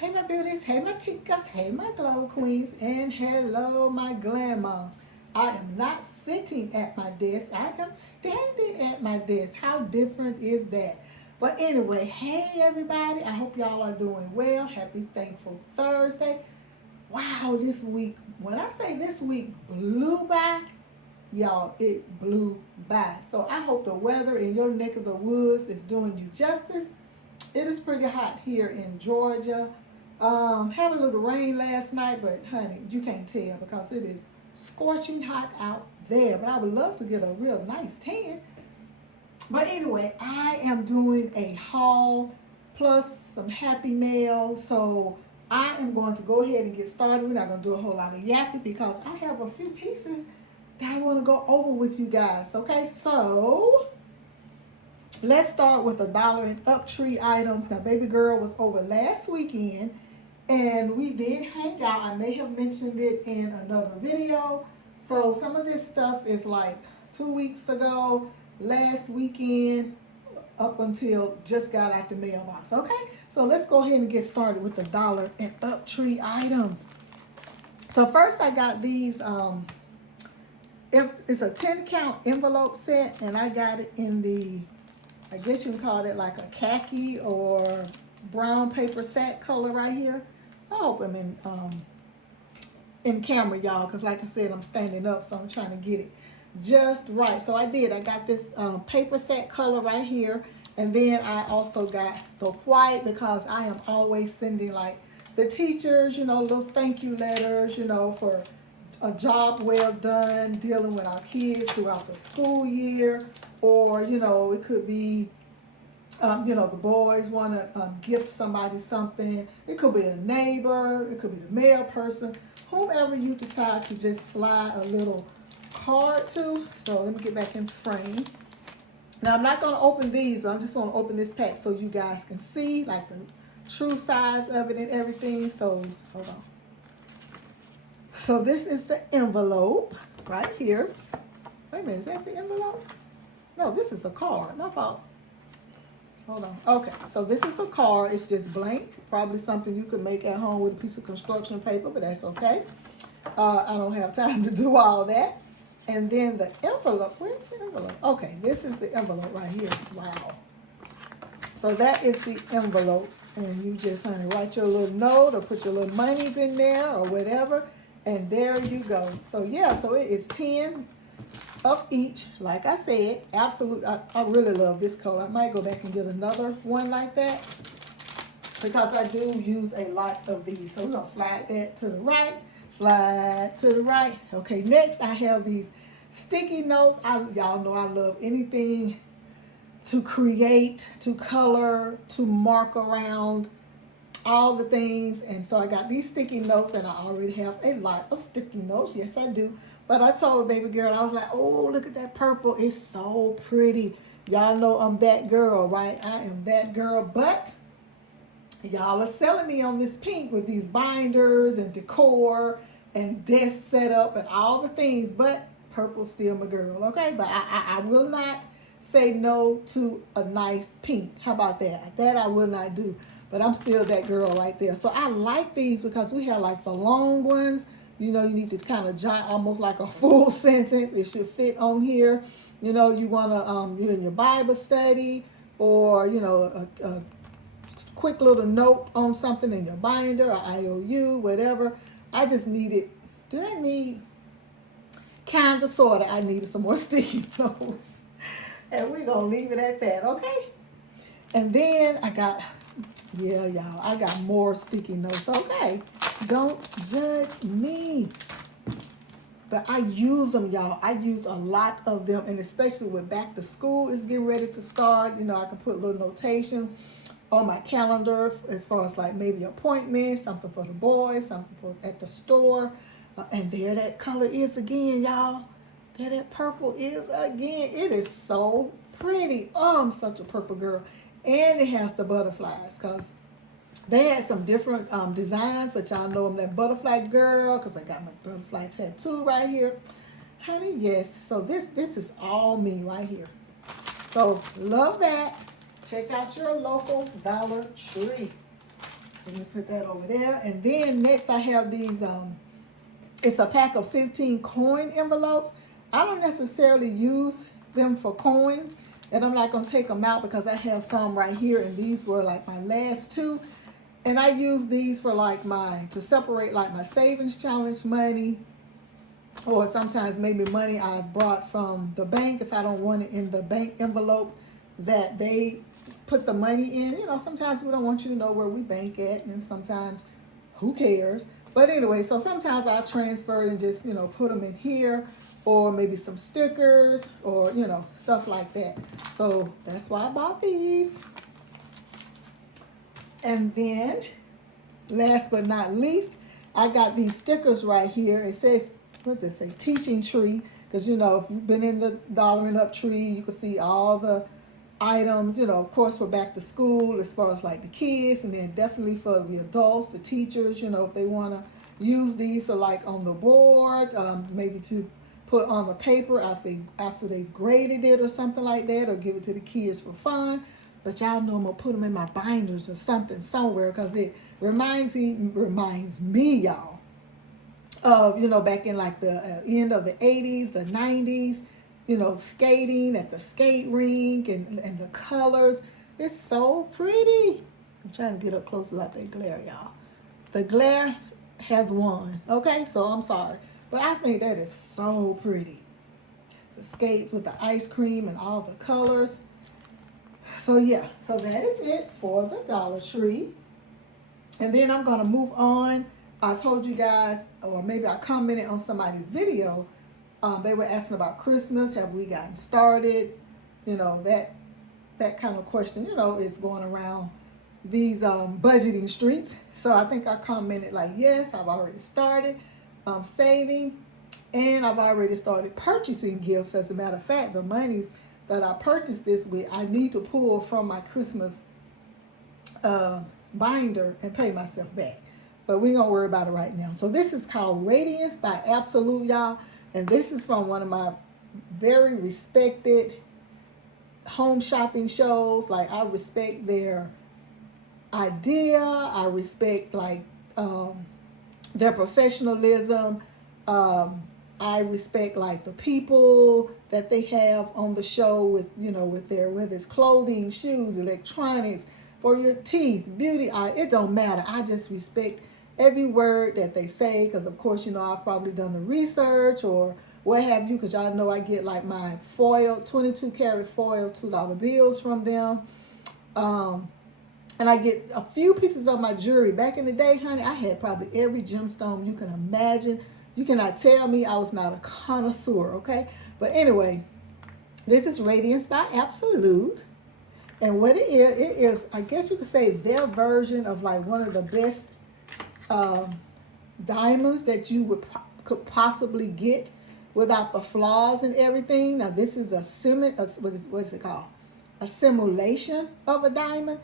Hey my beauties, hey my chicas, hey my glow queens, and hello my Glamm-Mahs. I am not sitting at my desk, I am standing at my desk. How different is that? But anyway, hey everybody, I hope y'all are doing well. Happy Thankful Thursday. Wow, this week, when I say this week blew by, y'all, it blew by. So I hope the weather in your neck of the woods is doing you justice. It is pretty hot here in Georgia. Had a little rain last night, but honey, you can't tell because it is scorching hot out there. But I would love to get a real nice tan. But anyway, I am doing a haul plus some happy mail. So I am going to go ahead and get started. We're not going to do a whole lot of yapping because I have a few pieces that I want to go over with you guys. Okay, so let's start with $1 and up tree items. Now, baby girl was over last weekend and we did hang out. I may have mentioned it in another video. So some of this stuff is like 2 weeks ago, last weekend, up until just got out the mailbox. Okay, so let's go ahead and get started with $1 and up tree items. So first I got these, it's a 10 count envelope set and I got it in the, I guess you would call it like a khaki or brown paper sack color right here. I hope I'm in camera, y'all, because like I said, I'm standing up, so I'm trying to get it just right. So I did. I got this paper sack color right here, and then I also got the white because I am always sending like the teachers, you know, little thank you letters, you know, for a job well done dealing with our kids throughout the school year. Or, you know, it could be, you know, the boys want to gift somebody something. It could be a neighbor. It could be the mail person. Whomever you decide to just slide a little card to. So let me get back in frame. Now, I'm not going to open these, but I'm just going to open this pack so you guys can see, like, the true size of it and everything. So, hold on. So, this is the envelope right here. Wait a minute, is that the envelope? No, this is a card. My fault. Hold on. Okay, so this is a card. It's just blank. Probably something you could make at home with a piece of construction paper, but that's okay. I don't have time to do all that. And then the envelope. Where's the envelope? Okay, this is the envelope right here. Wow. So that is the envelope. And you just, honey, write your little note or put your little monies in there or whatever. And there you go. So, yeah, so it is 10 of each. Like I said, absolutely, I really love this color. I might go back and get another one like that because I do use a lot of these. So we're going to slide that to the right, slide to the right. Okay, next I have these sticky notes. Y'all know I love anything to create, to color, to mark around, all the things. And so I got these sticky notes and I already have a lot of sticky notes. Yes, I do. But I told baby girl, I was like, oh, look at that purple. It's so pretty. Y'all know I'm that girl, right? I am that girl. But y'all are selling me on this pink with these binders and decor and desk setup and all the things. But purple's still my girl, okay? But I will not say no to a nice pink. How about that? That I will not do. But I'm still that girl right there. So I like these because we have like the long ones. You know, you need to kind of jot almost like a full sentence. It should fit on here. You know, you want to, you're in your Bible study or, you know, a quick little note on something in your binder or IOU, whatever. I just needed, did I need, kind of, sort of, I needed some more sticky notes. And we're going to leave it at that, okay? And then I got, yeah, y'all, I got more sticky notes, okay? Don't judge me. But I use them, y'all. I use a lot of them, and especially with back to school is getting ready to start. You know, I can put little notations on my calendar as far as like maybe appointments, something for the boys, something for at the store. And there that color is again, y'all. There that purple is again. It is so pretty. Oh, I'm such a purple girl. And it has the butterflies because they had some different designs, but y'all know I'm that butterfly girl because I got my butterfly tattoo right here. Honey, yes. So this is all me right here. So love that. Check out your local Dollar Tree. Let me put that over there. And then next I have these, it's a pack of 15 coin envelopes. I don't necessarily use them for coins, and I'm not going to take them out because I have some right here, and these were like my last two. And I use these for like to separate like my savings challenge money, or sometimes maybe money I brought from the bank if I don't want it in the bank envelope that they put the money in. You know, sometimes we don't want you to know where we bank at, and sometimes who cares. But anyway, so sometimes I transfer it and just, you know, put them in here, or maybe some stickers, or, you know, stuff like that. So that's why I bought these. And then, last but not least, I got these stickers right here. It says, what does it say? Teaching tree. Because, you know, if you've been in the Dollar and Up tree, you can see all the items, you know, of course, for back to school, as far as like the kids, and then definitely for the adults, the teachers, you know, if they want to use these for like on the board, maybe to put on the paper after they've graded it or something like that, or give it to the kids for fun. But y'all know I'm going to put them in my binders or something somewhere, because it reminds me, y'all, of, you know, back in like the end of the 80s, the 90s, you know, skating at the skate rink, and the colors. It's so pretty. I'm trying to get up close without that glare, y'all. The glare has won, okay? So I'm sorry. But I think that is so pretty. The skates with the ice cream and all the colors. So yeah, so that is it for the Dollar Tree. And then I'm gonna move on. I told you guys, or maybe I commented on somebody's video. They were asking about Christmas. Have we gotten started? You know, that kind of question, you know, is going around these budgeting streets. So I think I commented like, yes, I've already started saving, and I've already started purchasing gifts. As a matter of fact, the money that I purchased this with, I need to pull from my Christmas binder and pay myself back. But we ain't gonna worry about it right now. So this is called Radiance by Absolute, y'all. And this is from one of my very respected home shopping shows. Like, I respect their idea. I respect like their professionalism. I respect like the people that they have on the show with, you know, with their, whether it's clothing, shoes, electronics, for your teeth, beauty, it don't matter. I just respect every word that they say, because of course, you know, I've probably done the research or what have you, because y'all know I get like my foil, 22 karat foil $2 bills from them. And I get a few pieces of my jewelry. Back in the day, honey, I had probably every gemstone you can imagine. You cannot tell me I was not a connoisseur, okay? But anyway, this is Radiance by Absolute. And what it is, I guess you could say their version of like one of the best diamonds that you could possibly get without the flaws and everything. Now this is what is it called? A simulation of a diamond.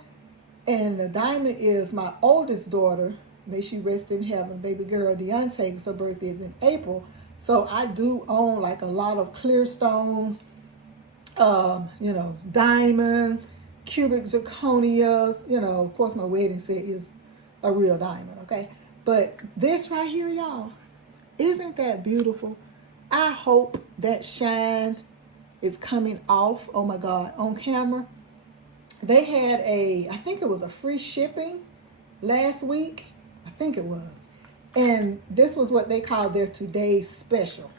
And the diamond is my oldest daughter, may she rest in heaven, baby girl Deontay, because her birthday is in April. So I do own like a lot of clear stones, you know, diamonds, cubic zirconias, you know, of course my wedding set is a real diamond, okay? But this right here, y'all, isn't that beautiful? I hope that shine is coming off, oh my God, on camera. They had I think it was a free shipping last week. I think it was. And this was what they called their today's special.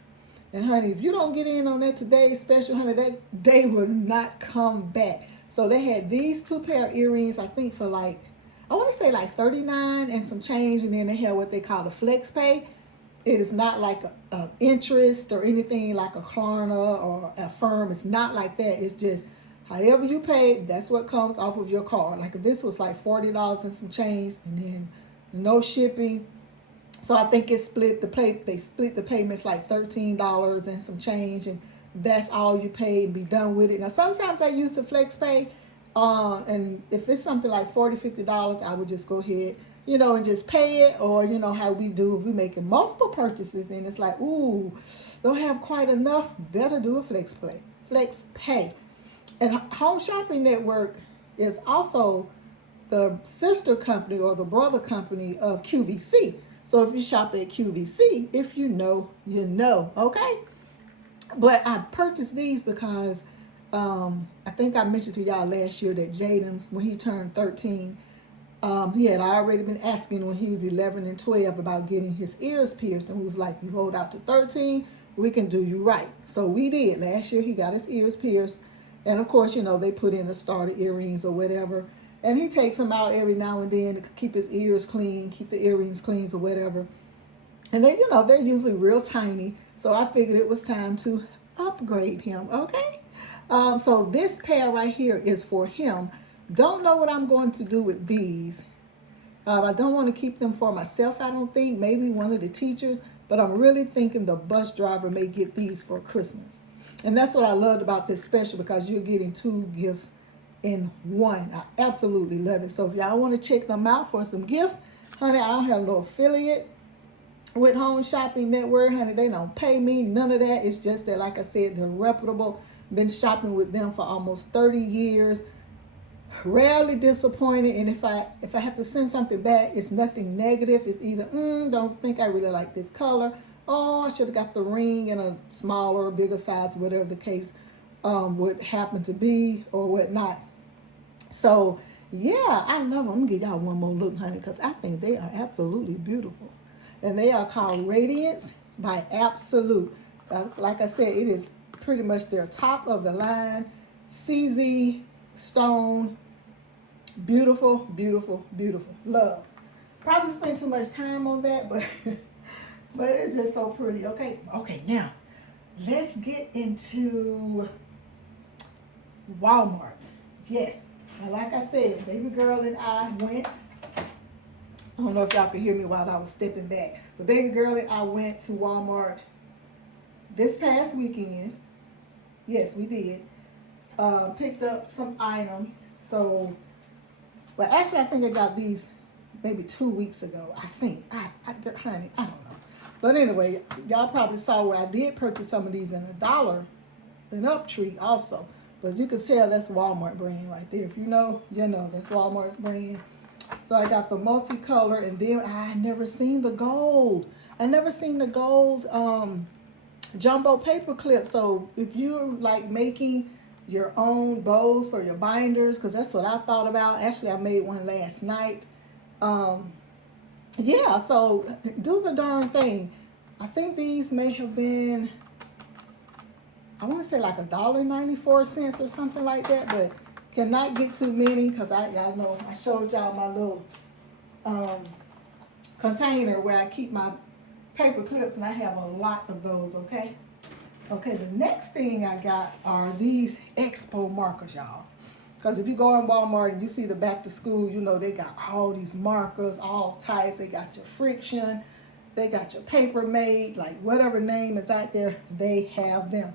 And honey, if you don't get in on that today's special, honey, that day will not come back. So they had these two pair of earrings, I think for like, I want to say like $39 and some change. And then they had what they call the flex pay. It is not like a interest or anything like a Klarna or a firm. It's not like that. It's just however you pay, that's what comes off of your card. Like if this was like $40 and some change, and then no shipping. So I think it split they split the payments like $13 and some change, and that's all you pay and be done with it. Now sometimes I use the flex pay, and if it's something like $40, $50, I would just go ahead, you know, and just pay it. Or, you know, how we do if we making multiple purchases, and it's like, ooh, don't have quite enough, better do a flex pay. And Home Shopping Network is also the sister company or the brother company of QVC. So if you shop at QVC, if you know, you know, okay? But I purchased these because I think I mentioned to y'all last year that Jaden, when he turned 13, he had already been asking when he was 11 and 12 about getting his ears pierced. And we was like, you hold out to 13, we can do you right. So we did. Last year he got his ears pierced. And of course, you know, they put in the starter earrings or whatever. And he takes them out every now and then to keep his ears clean, keep the earrings clean or whatever. And they, you know, they're usually real tiny. So I figured it was time to upgrade him, okay? So this pair right here is for him. Don't know what I'm going to do with these. I don't want to keep them for myself, I don't think. Maybe one of the teachers. But I'm really thinking the bus driver may get these for Christmas. And that's what I loved about this special, because you're getting 2 gifts in one. I absolutely love it. So if y'all want to check them out for some gifts, honey, I don't have no affiliate with Home Shopping Network, honey. They don't pay me, none of that. It's just that, like I said, they're reputable. Been shopping with them for almost 30 years. Rarely disappointed. And if I have to send something back, it's nothing negative. It's either don't think I really like this color, oh, I should have got the ring in a smaller or bigger size, whatever the case would happen to be or whatnot. So yeah, I love them. I'm gonna give y'all one more look, honey, because I think they are absolutely beautiful. And they are called Radiance by Absolute. Like I said, it is pretty much their top of the line CZ stone. Beautiful, beautiful, beautiful. Love. Probably spend too much time on that, but but it's just so pretty. Okay, now let's get into Walmart. Yes. Now, like I said, baby girl and I went. I don't know if y'all could hear me while I was stepping back. But baby girl and I went to Walmart this past weekend. Yes, we did. Picked up some items. So, well, actually, I think I got these maybe 2 weeks ago. I think. Honey, I don't know. But anyway, y'all probably saw where I did purchase some of these in $1 and up treat also. But you can tell that's Walmart brand right there. If you know, you know, that's Walmart's brand. So I got the multicolor, and then I never seen the gold. I never seen the gold jumbo paper clip. So if you're like making your own bows for your binders, because that's what I thought about. Actually, I made one last night. Yeah, so do the darn thing. I think these may have been, I want to say like $1.94 or something like that, but cannot get too many because y'all know I showed y'all my little container where I keep my paper clips, and I have a lot of those, okay? Okay, the next thing I got are these Expo markers, y'all. Because if you go in Walmart and you see the back to school, you know they got all these markers, all types. They got your friction, they got your Paper Mate, like whatever name is out there, they have them.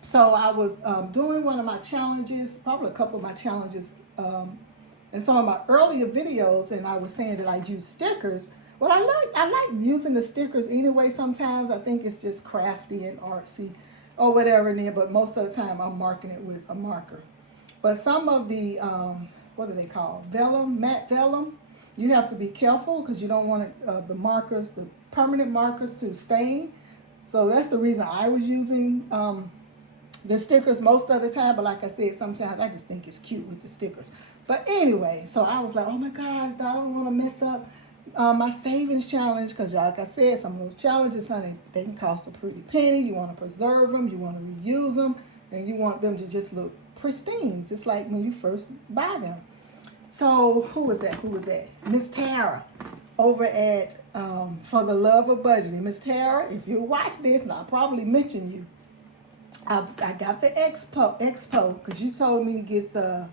So I was doing one of my challenges, probably a couple of my challenges, in some of my earlier videos, and I was saying that I use stickers. Well, I like using the stickers anyway. Sometimes I think it's just crafty and artsy or whatever in there, but most of the time I'm marking it with a marker. But some of the, what are they called? Vellum, matte vellum. You have to be careful because you don't want it, the markers, the permanent markers to stain. So that's the reason I was using the stickers most of the time. But like I said, sometimes I just think it's cute with the stickers. But anyway, so I was like, oh my gosh, I don't want to mess up my savings challenge, because like I said, some of those challenges, honey, they can cost a pretty penny. You want to preserve them, you want to reuse them, and you want them to just look pristine, just like when you first buy them. So who was that? Miss Tara over at For the Love of Budgeting. Miss Tara, if you watch this, and I'll probably mention you, I got the Expo because you told me to get the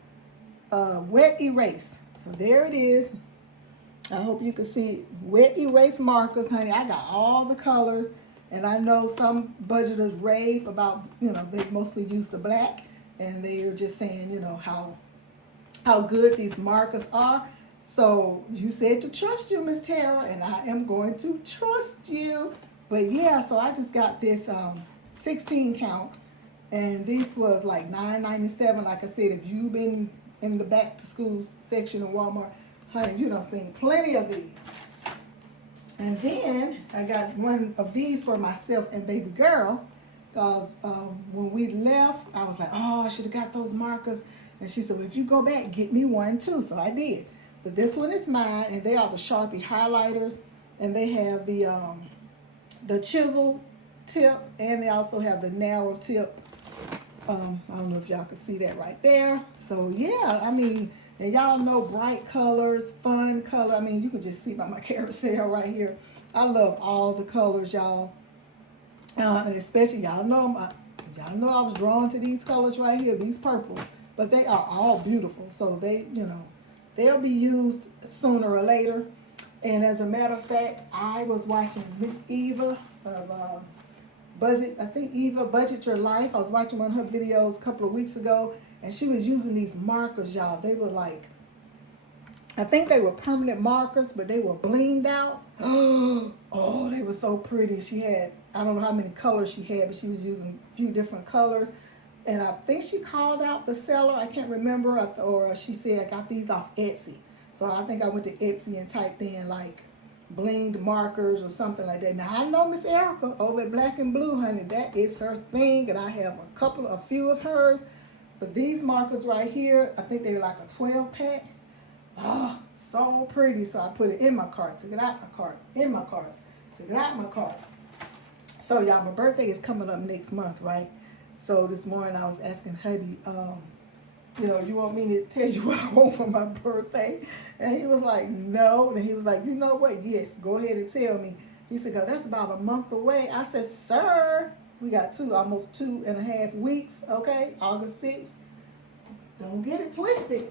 wet erase. So there it is. I hope you can see wet erase markers, honey. I got all the colors, and I know some budgeters rave about, you know, they mostly use the black, and they're just saying, you know, how good these markers are. So you said to trust you, Miss Tara, and I am going to trust you. But yeah, so I just got this 16 count, and this was like $9.97. Like I said, if you've been in the back to school section of Walmart. Honey, you done seen plenty of these. And then I got one of these for myself and baby girl. Because when we left, I was like, oh, I should have got those markers. And she said, well, if you go back, get me one too. So I did. But this one is mine, and they are the Sharpie highlighters. And they have the chisel tip, and they also have the narrow tip. I don't know if y'all can see that right there. So yeah, I mean, and y'all know bright colors, fun color. I mean, you can just see by my carousel right here. I love all the colors, y'all. And especially y'all know I was drawn to these colors right here, these purples. But they are all beautiful. So they, you know, they'll be used sooner or later. And as a matter of fact, I was watching Miss Eva of Budget Your Life. I was watching one of her videos a couple of weeks ago, and she was using these markers, y'all. They were like, I think they were permanent markers, but they were blinged out. Oh, they were so pretty. She had, I don't know how many colors she had, but she was using a few different colors. And I think she called out the seller. I can't remember. Or she said, I got these off Etsy. So I think I went to Etsy and typed in like blinged markers or something like that. Now I know Miss Erica over at Black and Blue, honey, that is her thing, and I have a few of hers. But these markers right here, I think they're like a 12-pack. Oh, so pretty. So I put it in my cart, took it out my cart, in my cart, took it out my cart. So y'all, my birthday is coming up next month, right? So this morning I was asking hubby, you know, you want me to tell you what I want for my birthday? And he was like, no. And he was like, you know what? Yes, go ahead and tell me. He said, because that's about a month away. I said, sir, we got almost 2.5 weeks, okay? August 6th. Don't get it twisted.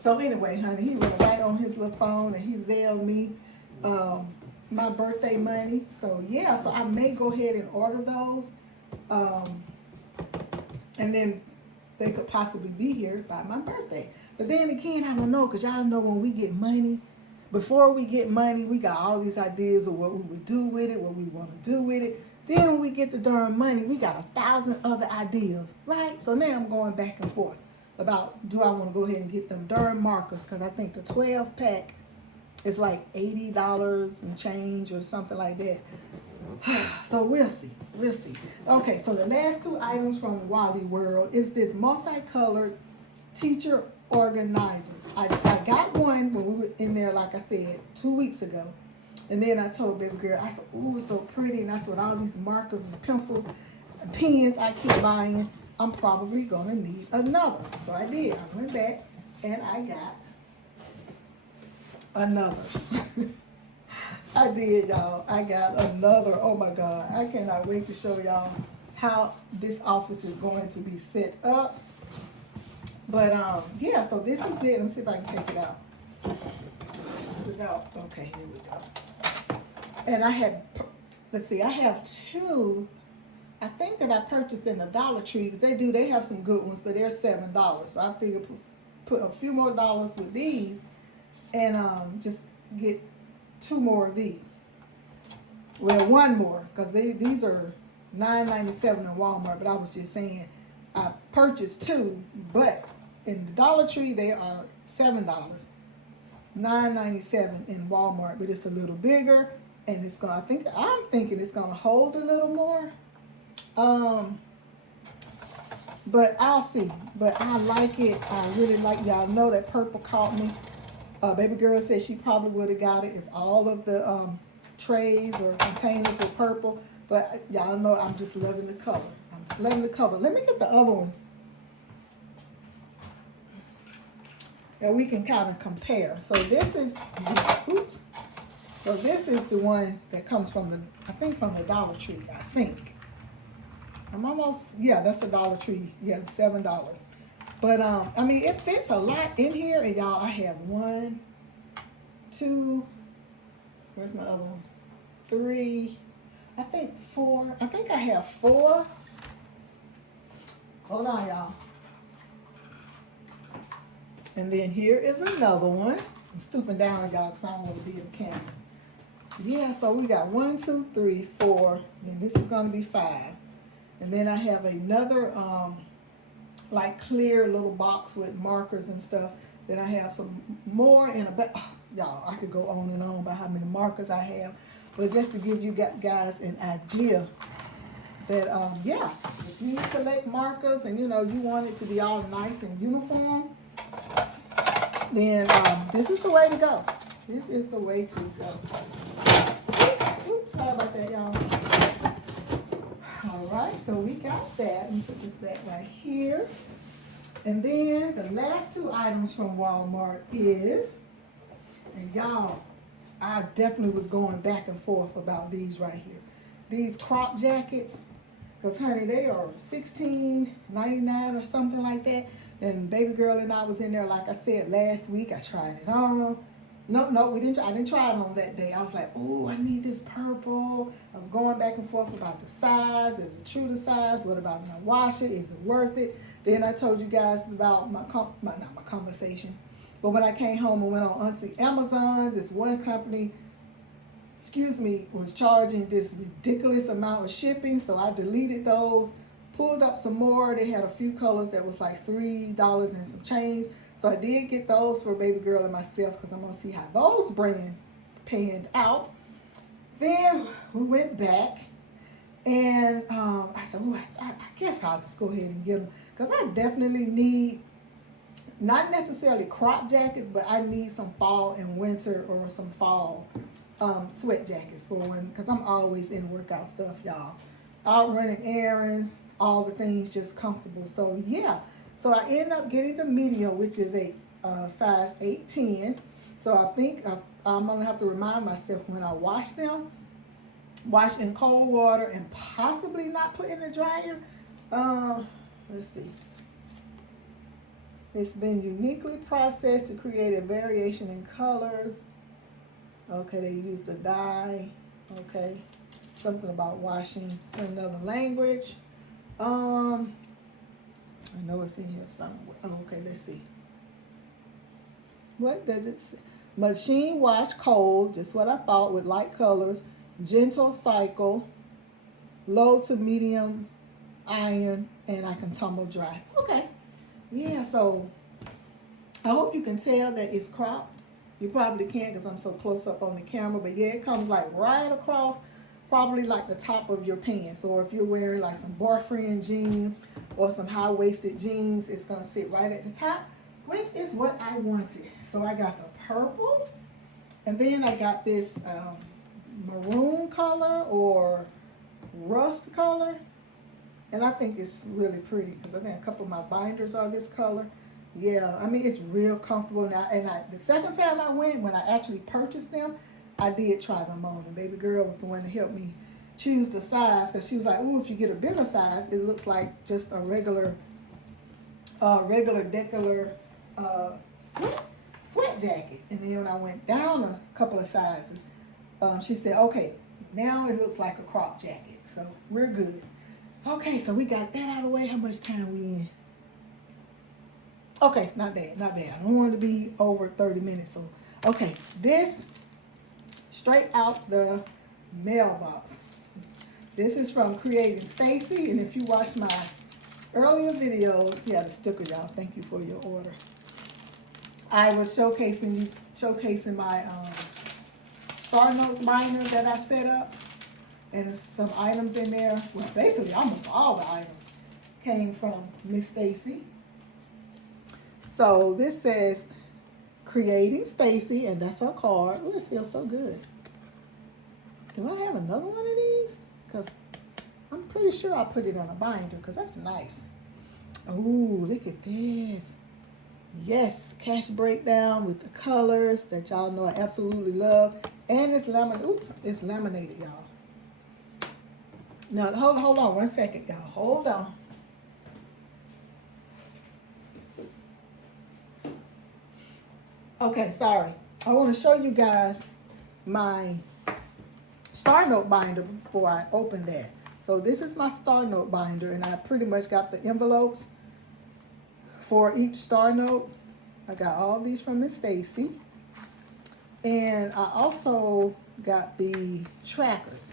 So anyway, honey, he went right on his little phone and he Zelled me my birthday money. So yeah, so I may go ahead and order those. And then they could possibly be here by my birthday. But then again, I don't know, because y'all know when we get money, before we get money, we got all these ideas of what we would do with it, what we want to do with it. Then when we get the darn money, we got 1,000 other ideas, right? So now I'm going back and forth about, do I want to go ahead and get them darn markers? Because I think the 12-pack is like $80 and change or something like that. So we'll see. Okay, so the last 2 items from Wally World is this multicolored teacher organizer. I got one when we were in there, like I said, 2 weeks ago. And then I told baby girl, I said, ooh, it's so pretty. And that's what all these markers and pencils and pens I keep buying. I'm probably going to need another. So I did. I went back and I got another. I did, y'all. I got another. Oh my God. I cannot wait to show y'all how this office is going to be set up. But yeah, so this is it. Let me see if I can take it out. Okay, here we go. And I had, let's see, I have 2. I think that I purchased in the Dollar Tree, because they have some good ones, but they're $7. So I figured put a few more dollars with these and just get 2 more of these. Well, 1 more, because these are $9.97 in Walmart, but I was just saying I purchased 2, but in the Dollar Tree they are $7. $9.97 in Walmart, but it's a little bigger, and it's gonna, I'm thinking it's gonna hold a little more. But I'll see. But I like it. I really like, y'all know that purple caught me. Baby girl said she probably would have got it if all of the trays or containers were purple. But y'all know I'm just loving the color. I'm just loving the color. Let me get the other one. And we can kind of compare. So this is, oops. So this is the one that comes from the, I think from the Dollar Tree, I think. I'm almost, yeah, that's a Dollar Tree. Yeah, $7. But, I mean, it fits a lot in here. And y'all, I have 1, 2, where's my other one? 3, I think 4. I think I have 4. Hold on, y'all. And then here is another one. I'm stooping down, y'all, because I don't want to be in the camera. Yeah, so we got 1, 2, 3, 4. And this is going to be 5. And then I have another, like clear little box with markers and stuff. Then I have some more in a bag. Oh, y'all, I could go on and on about how many markers I have. But just to give you guys an idea that, yeah, if you collect markers and, you know, you want it to be all nice and uniform, then this is the way to go. This is the way to go. Oops, sorry about that, y'all. All right, so we got that. Let me put this back right here. And then the last two items from Walmart is, and y'all, I definitely was going back and forth about these right here. These crop jackets, because honey, they are $16.99 or something like that. And baby girl and I was in there, like I said, last week. I tried it on. No, we didn't. I didn't try it on that day. I was like, oh, I need this purple. I was going back and forth about the size. Is it true to size? What about when I wash it? Is it worth it? Then I told you guys about not my conversation, but when I came home and went on Amazon, this one company, was charging this ridiculous amount of shipping. So I deleted those, pulled up some more. They had a few colors that was like $3 and some change. So I did get those for baby girl and myself because I'm going to see how those panned out. Then we went back and I said, oh, I guess I'll just go ahead and get them. Because I definitely need, not necessarily crop jackets, but I need some fall and winter or some fall sweat jackets for when, because I'm always in workout stuff, y'all. Out running errands, all the things, just comfortable. So yeah. So I ended up getting the medium, which is a size 8-10. So I think I'm going to have to remind myself when I wash them, wash in cold water and possibly not put in the dryer. Let's see. It's been uniquely processed to create a variation in colors. Okay, they used a dye. Okay, something about washing. It's in another language. I know it's in here somewhere. Oh, okay, let's see. What does it say? Machine wash cold, just what I thought, with light colors. Gentle cycle. Low to medium iron, and I can tumble dry. Okay. Yeah, so I hope you can tell that it's cropped. You probably can't because I'm so close up on the camera, but yeah, it comes like right across, probably like the top of your pants. Or if you're wearing like some boyfriend jeans or some high-waisted jeans, it's gonna sit right at the top, which is what I wanted. So I got the purple, and then I got this maroon color or rust color, and I think it's really pretty because I think a couple of my binders are this color. Yeah, I mean, it's real comfortable now. And the second time I went, when I actually purchased them, I did try them on, and baby girl was the one to help me choose the size, because she was like, oh, if you get a bigger size, it looks like just a regular decular sweat jacket. And then when I went down a couple of sizes, she said, okay, now it looks like a crop jacket. So we're good. Okay, so we got that out of the way. How much time we in? Okay, not bad, not bad. I don't want it to be over 30 minutes. So, okay, this straight out the mailbox. This is from Creating Stacy, and if you watch my earlier videos, yeah, the sticker, y'all. Thank you for your order. I was showcasing my Star Notes binder that I set up, and some items in there. Well, basically, almost all the items came from Miss Stacy. So this says Creating Stacy, and that's her card. Ooh, it feels so good. Do I have another one of these? Because I'm pretty sure I put it on a binder, because that's nice. Ooh, look at this. Yes, cash breakdown with the colors that y'all know I absolutely love. And it's laminated. Oops, it's laminated, y'all. Now, hold on one second, y'all. Hold on. Okay, sorry. I want to show you guys my Star Note binder before I open that. So this is my Star Note binder, and I pretty much got the envelopes for each Star Note. I got all these from Miss Stacy. And I also got the trackers.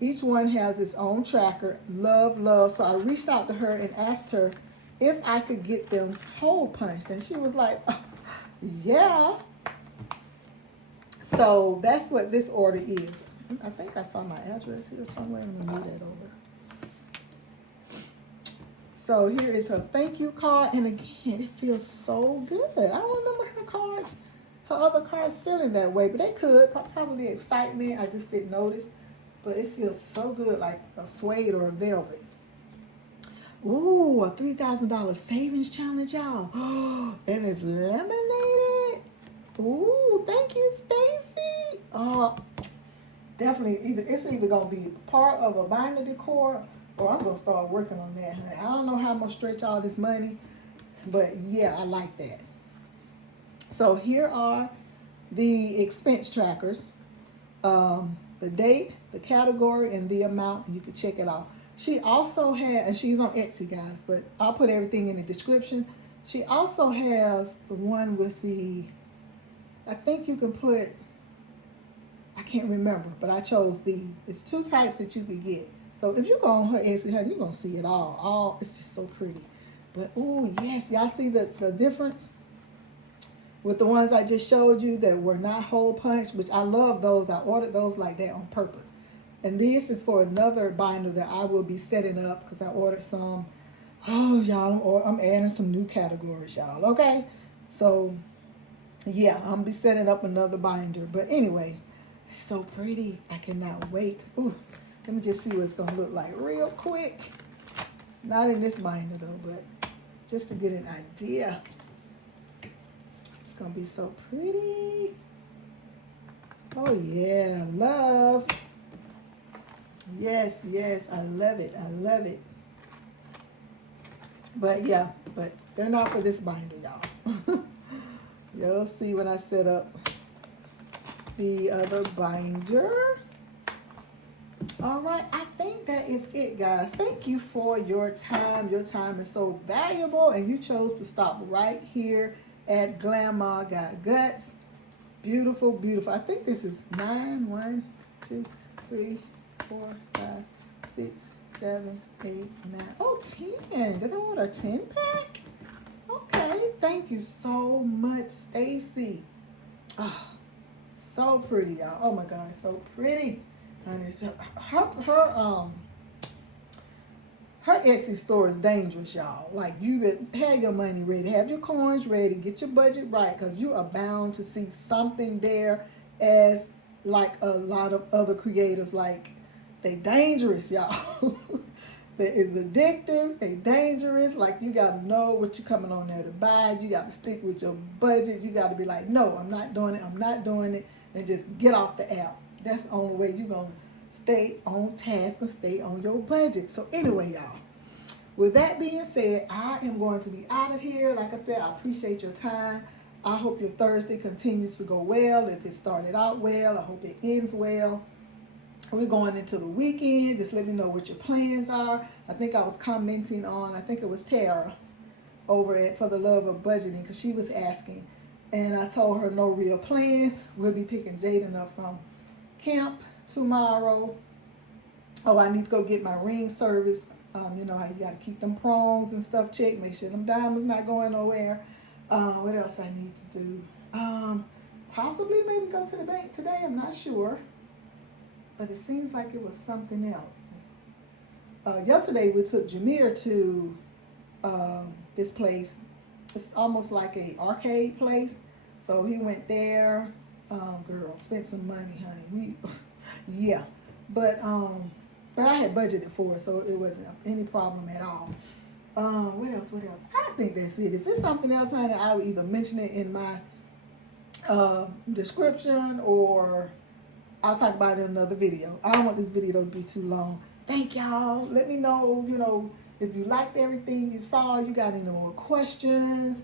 Each one has its own tracker. Love, love. So I reached out to her and asked her if I could get them hole punched. And she was like, oh, yeah. So that's what this order is. I think I saw my address here somewhere. Let me move that over. So here is her thank you card. And again, it feels so good. I don't remember her other cards feeling that way, but they could. Probably excitement. I just didn't notice. But it feels so good, like a suede or a velvet. Ooh, a $3,000 savings challenge, y'all. And it's laminated. Ooh, thank you, Stacy. Definitely, it's either gonna be part of a binder decor, or I'm gonna start working on that, honey. I don't know how I'm gonna stretch all this money, but yeah, I like that. So here are the expense trackers. The date, the category, and the amount. You can check it out. She also had, and she's on Etsy, guys, but I'll put everything in the description. She also has the one with the, I think you can put, I can't remember, but I chose these. It's 2 types that you could get. So if you go on her Etsy, you're going to see it all. It's just so pretty. But, ooh, yes, y'all see the difference? With the ones I just showed you that were not hole punched, which I love those. I ordered those like that on purpose. And this is for another binder that I will be setting up because I ordered some. Oh, y'all, I'm adding some new categories, y'all, okay? So, yeah, I'm going to be setting up another binder. But anyway, it's so pretty. I cannot wait. Ooh, let me just see what it's going to look like real quick. Not in this binder, though, but just to get an idea. It's gonna be so pretty. Oh yeah, love. Yes, I love it. But yeah, but they're not for this binder, y'all. You'll see when I set up the other binder. All right, I think that is it, guys. Thank you for your time. Your time is so valuable, and you chose to stop right here at Glamm-Mah Got Guts. Beautiful, beautiful. I think this is 9, 1, 2, 3, 4, 5, 6, 7, 8, 9. Oh, 10. Did I order a 10-pack? Okay. Thank you so much, Stacy. Oh, so pretty, y'all. Oh my God, so pretty. And it's her Etsy store is dangerous, y'all. Like, you could have your money ready, have your coins ready, get your budget right, because you are bound to see something there as like a lot of other creators. Like, they dangerous, y'all. That is addictive, they dangerous. Like, you got to know what you're coming on there to buy. You got to stick with your budget. You got to be like, no, I'm not doing it, and just get off the app. That's the only way you're going to stay on task and stay on your budget. So anyway, y'all, with that being said, I am going to be out of here. Like I said, I appreciate your time. I hope your Thursday continues to go well. If it started out well, I hope it ends well. We're going into the weekend. Just let me know what your plans are. I think I was commenting on, I think it was Tara over at For the Love of Budgeting, because she was asking. And I told her no real plans. We'll be picking Jaden up from camp tomorrow. Oh, I need to go get my ring service. You know how you got to keep them prongs and stuff checked. Make sure them diamonds not going nowhere. What else I need to do? Possibly maybe go to the bank today. I'm not sure. But it seems like it was something else. Yesterday we took Jameer to this place. It's almost like a arcade place. So he went there. Girl, spent some money, honey. Yeah. But I had budgeted for it, so it wasn't any problem at all. What else? I think that's it. If it's something else, honey, I will either mention it in my description, or I'll talk about it in another video. I don't want this video to be too long. Thank y'all. Let me know, if you liked everything you saw, you got any more questions,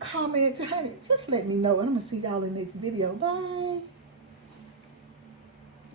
comments, honey, just let me know. And I'm going to see y'all in the next video. Bye.